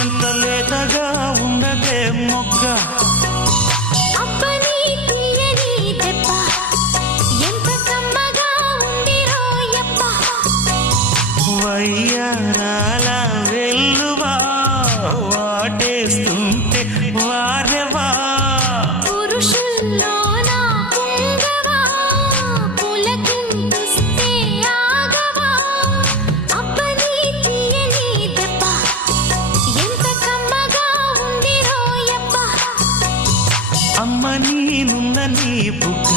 ఎంత లేతగా ఉన్నదే మొగ్గ అబ్బని తీయని దెబ్బ ఎంత కమ్మగా ఉంది రోయప్ప వయ్యారాల వెల్లువా వాటేస్తుంటే వారెవా పురుషుల్లోన పుంగవా పులకింతుస్తే ఆగవా అబ్బని తీయని దెబ్బ ఎంత కమ్మగా ఉంది రోయప్ప అమ్మ నీనున్న నీ బుగ్గ